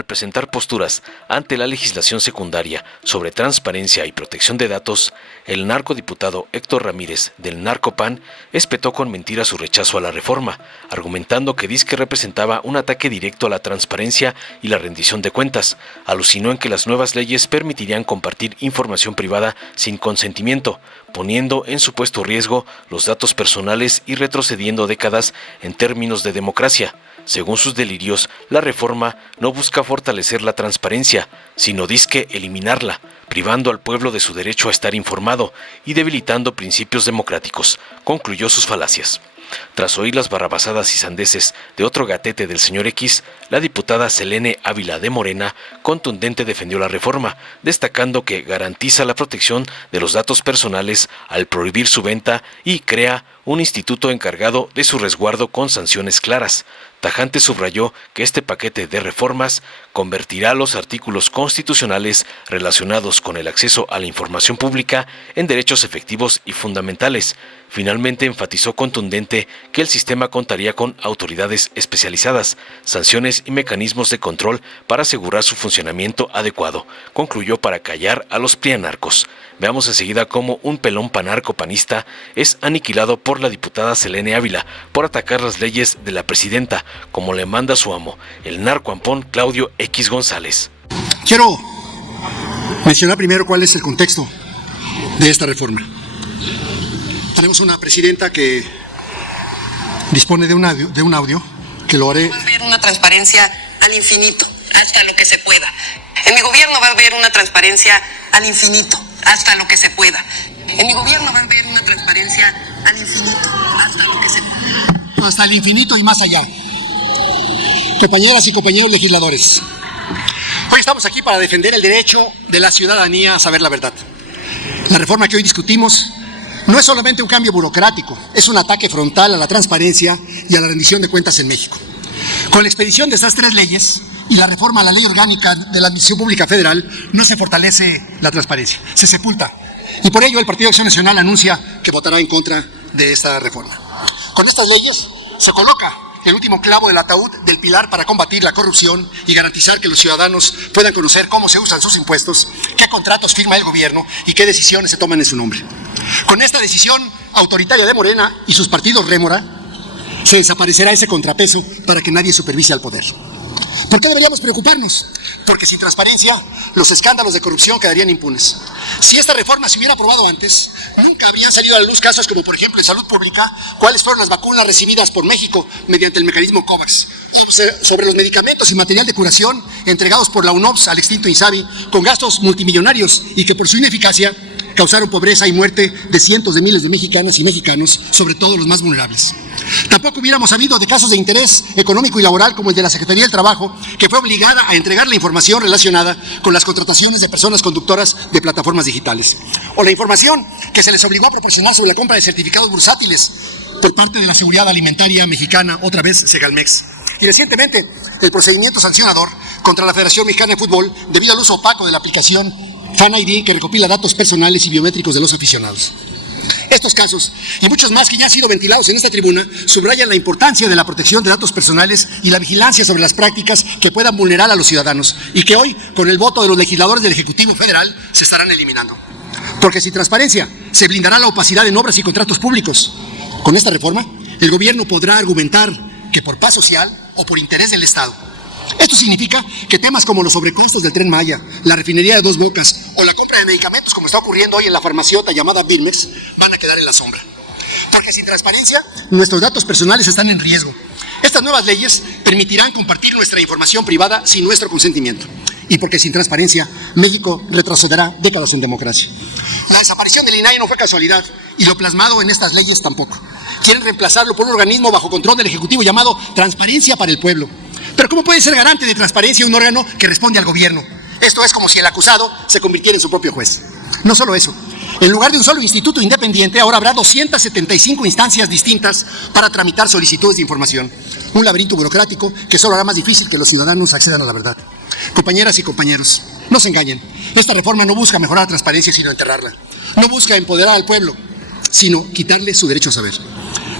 al presentar posturas ante la legislación secundaria sobre transparencia y protección de datos, el narcodiputado Héctor Ramírez del Narcopan espetó con mentiras su rechazo a la reforma, argumentando que dizque representaba un ataque directo a la transparencia y la rendición de cuentas. Alucinó en que las nuevas leyes permitirían compartir información privada sin consentimiento, poniendo en supuesto riesgo los datos personales y retrocediendo décadas en términos de democracia. Según sus delirios, la reforma no busca fortalecer la transparencia, sino dizque eliminarla, privando al pueblo de su derecho a estar informado y debilitando principios democráticos. Concluyó sus falacias. Tras oír las barrabasadas y sandeces de otro gatete del señor X, la diputada Selene Ávila de Morena contundente defendió la reforma, destacando que garantiza la protección de los datos personales al prohibir su venta y crea un instituto encargado de su resguardo con sanciones claras. Tajante subrayó que este paquete de reformas convertirá los artículos constitucionales relacionados con el acceso a la información pública en derechos efectivos y fundamentales. Finalmente enfatizó contundente que el sistema contaría con autoridades especializadas, sanciones y mecanismos de control para asegurar su funcionamiento adecuado. Concluyó para callar a los prianarcos. Veamos enseguida cómo un pelón panarco panista es aniquilado por la diputada Selene Ávila por atacar las leyes de la presidenta, como le manda su amo, el narcoampón Claudio X González. Quiero mencionar primero cuál es el contexto de esta reforma. Tenemos una presidenta que dispone de un audio que lo haré. Va a haber una transparencia al infinito, hasta lo que se pueda. En mi gobierno va a haber una transparencia al infinito, hasta lo que se pueda. En mi gobierno va a haber una transparencia al infinito, hasta lo que se pueda. Hasta el infinito y más allá. Compañeras y compañeros legisladores, hoy estamos aquí para defender el derecho de la ciudadanía a saber la verdad. La reforma que hoy discutimos no es solamente un cambio burocrático, es un ataque frontal a la transparencia y a la rendición de cuentas en México. Con la expedición de estas tres leyes y la reforma a la Ley Orgánica de la Administración Pública Federal, no se fortalece la transparencia, se sepulta. Y por ello el Partido Acción Nacional anuncia que votará en contra de esta reforma. Con estas leyes se coloca el último clavo del ataúd del pilar para combatir la corrupción y garantizar que los ciudadanos puedan conocer cómo se usan sus impuestos, qué contratos firma el gobierno y qué decisiones se toman en su nombre. Con esta decisión autoritaria de Morena y sus partidos rémora, se desaparecerá ese contrapeso para que nadie supervise al poder. ¿Por qué deberíamos preocuparnos? Porque sin transparencia, los escándalos de corrupción quedarían impunes. Si esta reforma se hubiera aprobado antes, nunca habrían salido a la luz casos como, por ejemplo, en salud pública, cuáles fueron las vacunas recibidas por México mediante el mecanismo COVAX, sobre los medicamentos y material de curación entregados por la UNOPS al extinto INSABI, con gastos multimillonarios y que por su ineficacia causaron pobreza y muerte de cientos de miles de mexicanas y mexicanos, sobre todo los más vulnerables. Tampoco hubiéramos sabido de casos de interés económico y laboral como el de la Secretaría del Trabajo, que fue obligada a entregar la información relacionada con las contrataciones de personas conductoras de plataformas digitales, o la información que se les obligó a proporcionar sobre la compra de certificados bursátiles por parte de la Seguridad Alimentaria Mexicana, otra vez Segalmex. Y recientemente, el procedimiento sancionador contra la Federación Mexicana de Fútbol debido al uso opaco de la aplicación Fan ID, que recopila datos personales y biométricos de los aficionados. Estos casos y muchos más que ya han sido ventilados en esta tribuna subrayan la importancia de la protección de datos personales y la vigilancia sobre las prácticas que puedan vulnerar a los ciudadanos y que hoy, con el voto de los legisladores del Ejecutivo Federal, se estarán eliminando. Porque sin transparencia se blindará la opacidad en obras y contratos públicos. Con esta reforma, el gobierno podrá argumentar que por paz social o por interés del Estado. Esto significa que temas como los sobrecostos del Tren Maya, la refinería de Dos Bocas o la compra de medicamentos, como está ocurriendo hoy en la farmaciota llamada Birmex, van a quedar en la sombra. Porque sin transparencia, nuestros datos personales están en riesgo. Estas nuevas leyes permitirán compartir nuestra información privada sin nuestro consentimiento. Y porque sin transparencia, México retrocederá décadas en democracia. La desaparición del INAI no fue casualidad, y lo plasmado en estas leyes tampoco. Quieren reemplazarlo por un organismo bajo control del Ejecutivo llamado Transparencia para el Pueblo. Pero ¿cómo puede ser garante de transparencia un órgano que responde al gobierno? Esto es como si el acusado se convirtiera en su propio juez. No solo eso. En lugar de un solo instituto independiente, ahora habrá 275 instancias distintas para tramitar solicitudes de información. Un laberinto burocrático que solo hará más difícil que los ciudadanos accedan a la verdad. Compañeras y compañeros, no se engañen. Esta reforma no busca mejorar la transparencia, sino enterrarla. No busca empoderar al pueblo, sino quitarle su derecho a saber.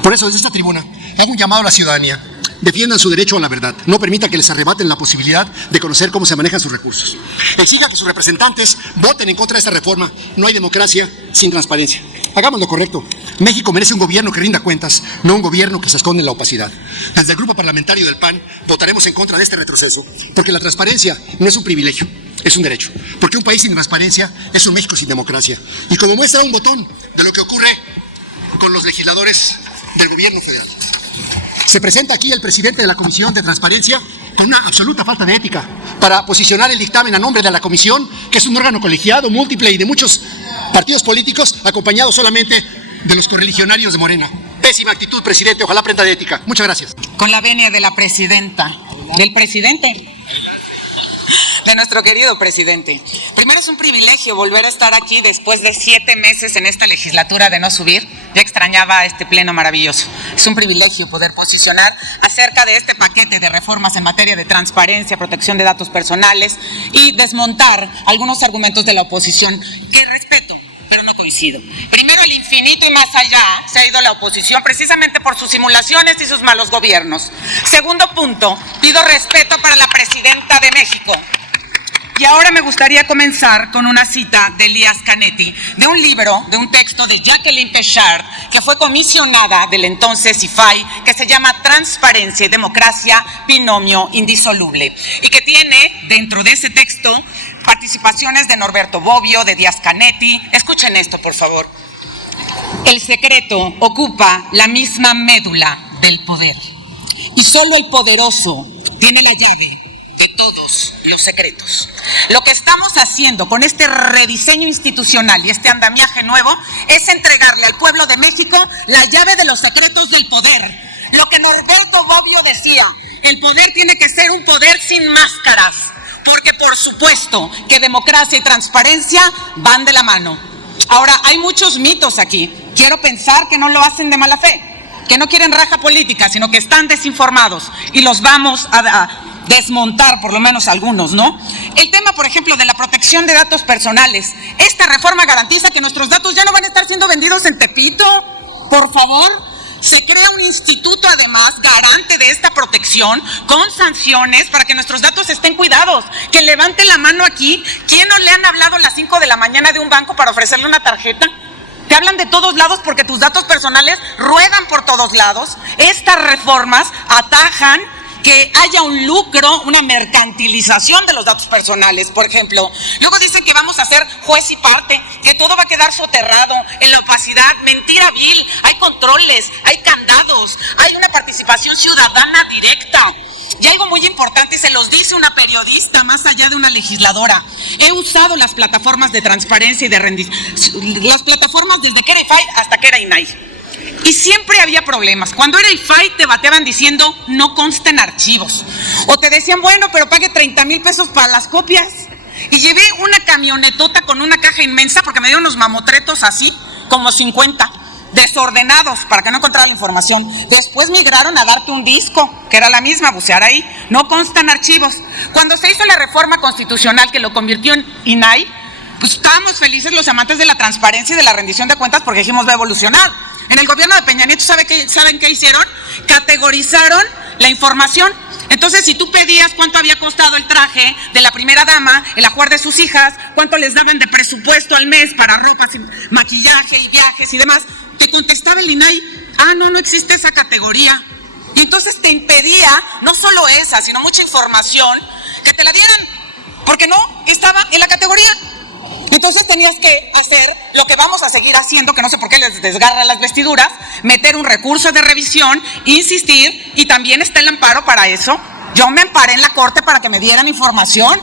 Por eso, desde esta tribuna, hago un llamado a la ciudadanía defiendan su derecho a la verdad. No permita que les arrebaten la posibilidad de conocer cómo se manejan sus recursos. Exija que sus representantes voten en contra de esta reforma. No hay democracia sin transparencia. Hagamos lo correcto. México merece un gobierno que rinda cuentas, no un gobierno que se esconde en la opacidad. Desde el grupo parlamentario del PAN votaremos en contra de este retroceso, porque la transparencia no es un privilegio, es un derecho. Porque un país sin transparencia es un México sin democracia. Y como muestra un botón de lo que ocurre con los legisladores del gobierno federal. Se presenta aquí el presidente de la Comisión de Transparencia con una absoluta falta de ética para posicionar el dictamen a nombre de la comisión, que es un órgano colegiado, múltiple y de muchos partidos políticos, acompañado solamente de los correligionarios de Morena. Pésima actitud, presidente. Ojalá aprenda de ética. Muchas gracias. Con la venia de la presidenta, del presidente, de nuestro querido presidente. Primero, es un privilegio volver a estar aquí después de 7 meses en esta legislatura de no subir. Ya extrañaba este pleno maravilloso. Es un privilegio poder posicionar acerca de este paquete de reformas en materia de transparencia, protección de datos personales y desmontar algunos argumentos de la oposición que respeto, pero no coincido. Primero, al infinito y más allá se ha ido la oposición precisamente por sus simulaciones y sus malos gobiernos. Segundo punto, pido respeto para la presidenta de México. Y ahora me gustaría comenzar con una cita de Elías Canetti, de un libro, de un texto de Jacqueline Pechard, que fue comisionada del entonces IFAI, que se llama Transparencia y Democracia, binomio indisoluble, y que tiene dentro de ese texto participaciones de Norberto Bobbio, de Díaz Canetti. Escuchen esto, por favor. El secreto ocupa la misma médula del poder, y solo el poderoso tiene la llave de todos los secretos. Lo que estamos haciendo con este rediseño institucional y este andamiaje nuevo es entregarle al pueblo de México la llave de los secretos del poder. Lo que Norberto Bobbio decía, el poder tiene que ser un poder sin máscaras, porque por supuesto que democracia y transparencia van de la mano. Ahora, hay muchos mitos aquí. Quiero pensar que no lo hacen de mala fe, que no quieren raja política, sino que están desinformados, y los vamos a desmontar, por lo menos algunos, ¿no? El tema, por ejemplo, de la protección de datos personales. Esta reforma garantiza que nuestros datos ya no van a estar siendo vendidos en Tepito. Por favor, se crea un instituto, además, garante de esta protección, con sanciones para que nuestros datos estén cuidados. Que levante la mano aquí. ¿Quién no le han hablado a las 5 de la mañana de un banco para ofrecerle una tarjeta? Te hablan de todos lados porque tus datos personales ruedan por todos lados. Estas reformas atajan que haya un lucro, una mercantilización de los datos personales, por ejemplo. Luego dicen que vamos a ser juez y parte, que todo va a quedar soterrado en la opacidad. Mentira vil. Hay controles, hay candados, hay una participación ciudadana directa. Y algo muy importante, se los dice una periodista más allá de una legisladora. He usado las plataformas de transparencia y de rendición, las plataformas desde que era IFAI hasta que era INAI. Y siempre había problemas. Cuando era IFAI te bateaban diciendo no consta en archivos. O te decían, bueno, pero pague 30,000 pesos para las copias. Y llevé una camionetota con una caja inmensa porque me dieron unos mamotretos así, como 50, desordenados para que no encontrara la información. Después migraron a darte un disco, que era la misma, bucear ahí. No constan archivos. Cuando se hizo la reforma constitucional que lo convirtió en INAI, pues estábamos felices los amantes de la transparencia y de la rendición de cuentas porque dijimos va a evolucionar. En el gobierno de Peña Nieto, ¿saben qué hicieron? Categorizaron la información. Entonces, si tú pedías cuánto había costado el traje de la primera dama, el ajuar de sus hijas, cuánto les daban de presupuesto al mes para ropas, y maquillaje y viajes y demás, te contestaba el INAI, no existe esa categoría. Y entonces te impedía, no solo esa, sino mucha información, que te la dieran, porque no estaba en la categoría. Entonces tenías que hacer lo que vamos a seguir haciendo, que no sé por qué les desgarra las vestiduras, meter un recurso de revisión, insistir, y también está el amparo para eso. Yo me amparé en la corte para que me dieran información.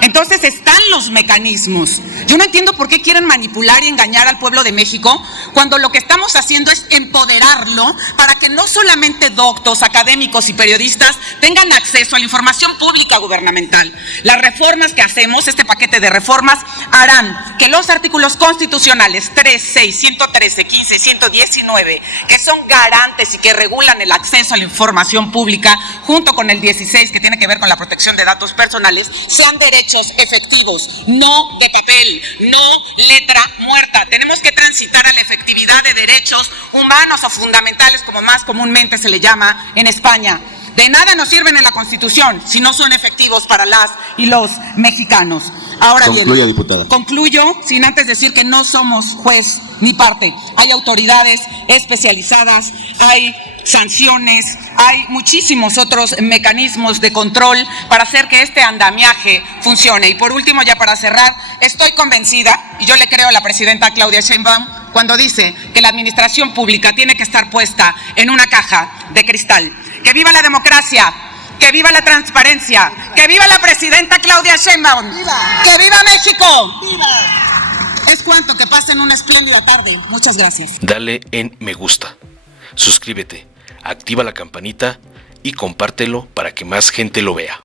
Entonces están los mecanismos. Yo no entiendo por qué quieren manipular y engañar al pueblo de México cuando lo que estamos haciendo es empoderarlo para que no solamente doctos, académicos y periodistas tengan acceso a la información pública gubernamental. Las reformas que hacemos, este paquete de reformas, harán que los artículos constitucionales 3, 6, 113, 15 y 119, que son garantes y que regulan el acceso a la información pública, junto con el 16, que tiene que ver con la protección de datos personales, sean derechos efectivos, no de papel, no letra muerta. Tenemos que transitar a la efectividad de derechos humanos o fundamentales, como más comúnmente se le llama en España. De nada nos sirven en la Constitución si no son efectivos para las y los mexicanos. Ahora Concluya, bien, diputada. concluyo sin antes decir que no somos juez ni parte. Hay autoridades especializadas, hay sanciones, hay muchísimos otros mecanismos de control para hacer que este andamiaje funcione. Y por último, ya para cerrar, estoy convencida, y yo le creo a la presidenta Claudia Sheinbaum cuando dice que la administración pública tiene que estar puesta en una caja de cristal. ¡Que viva la democracia! ¡Que viva la transparencia! ¡Que viva la presidenta Claudia Sheinbaum! ¡Viva! ¡Que viva México! ¡Viva! Es cuanto, que pasen una espléndida tarde. Muchas gracias. Dale en me gusta, suscríbete, activa la campanita y compártelo para que más gente lo vea.